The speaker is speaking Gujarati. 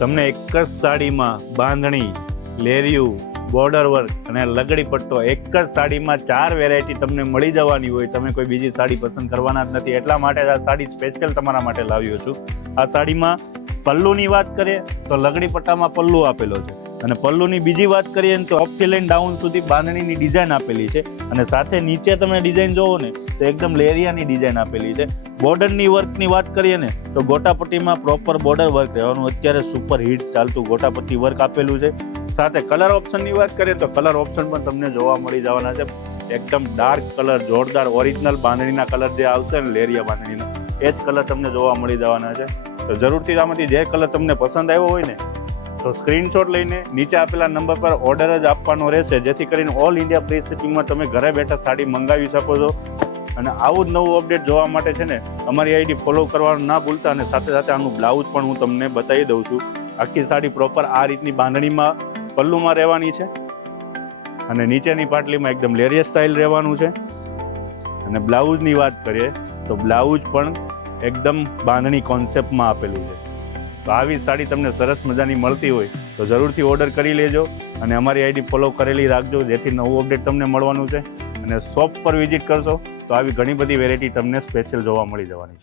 તમને એક જ સાડીમાં બાંધણી, લેરિયું, બોર્ડર વર્ક અને લગડી પટ્ટો એક જ સાડીમાં 4 વેરાયટી તમને મળી જવાની હોય. તમે કોઈ બીજી સાડી પસંદ કરવાના જ નથી, એટલા માટે આ સાડી સ્પેશિયલ તમારા માટે લાવ્યો છું. આ સાડીમાં પલ્લુની વાત કરીએ તો લગડી પટ્ટામાં પલ્લુ આપેલો છે, અને પલ્લુની બીજી વાત કરીએ ને તો અપથી લઈને ડાઉન સુધી બાંધણીની ડિઝાઇન આપેલી છે, અને સાથે નીચે તમે ડિઝાઇન જોવો ને તો એકદમ લેરિયાની ડિઝાઇન આપેલી છે. બોર્ડરની વર્કની વાત કરીએ ને તો ગોટાપટ્ટીમાં પ્રોપર બોર્ડર વર્ક રહેવાનું, અત્યારે સુપર હિટ ચાલતું ગોટાપટ્ટી વર્ક આપેલું છે. સાથે કલર ઓપ્શનની વાત કરીએ તો કલર ઓપ્શન પણ તમને જોવા મળી જવાના છે. એકદમ ડાર્ક કલર, જોરદાર ઓરિજિનલ બાંધણીના કલર જે આવશે ને લેરિયા બાંધણીના, એ જ કલર તમને જોવા મળી જવાના છે. તો જરૂરથી આમાંથી જે કલર તમને પસંદ આવ્યો હોય ને તો સ્ક્રીનશોટ લઈને નીચે આપેલા નંબર પર ઓર્ડર જ આપવાનો રહેશે, જેથી કરીને ઓલ ઇન્ડિયા ફ્રી શિપિંગમાં તમે ઘરે બેઠા સાડી મંગાવી શકો છો. અને આવું જ નવું અપડેટ જોવા માટે છે ને અમારી આઈડી ફોલો કરવાનું ના ભૂલતા, અને સાથે સાથે આનું બ્લાઉઝ પણ હું તમને બતાવી દઉં છું. આખી સાડી પ્રોપર આ રીતની બાંધણીમાં પલ્લુમાં રહેવાની છે, અને નીચેની પાટલીમાં એકદમ લેરિયા સ્ટાઇલ રહેવાનું છે. અને બ્લાઉઝની વાત કરીએ તો બ્લાઉઝ પણ એકદમ બાંધણી કોન્સેપ્ટમાં આપેલું છે. તો આવી સાડી તમને સરસ મજાની મળતી હોય તો જરૂરથી ઓર્ડર કરી લેજો, અને અમારી આઈડી ફોલો કરેલી રાખજો, જેથી નવું અપડેટ તમને મળવાનું છે. અને શોપ પર વિઝિટ કરશો તો આવી ઘણી બધી વેરાયટી તમને સ્પેશિયલ જોવા મળી જવાની છે.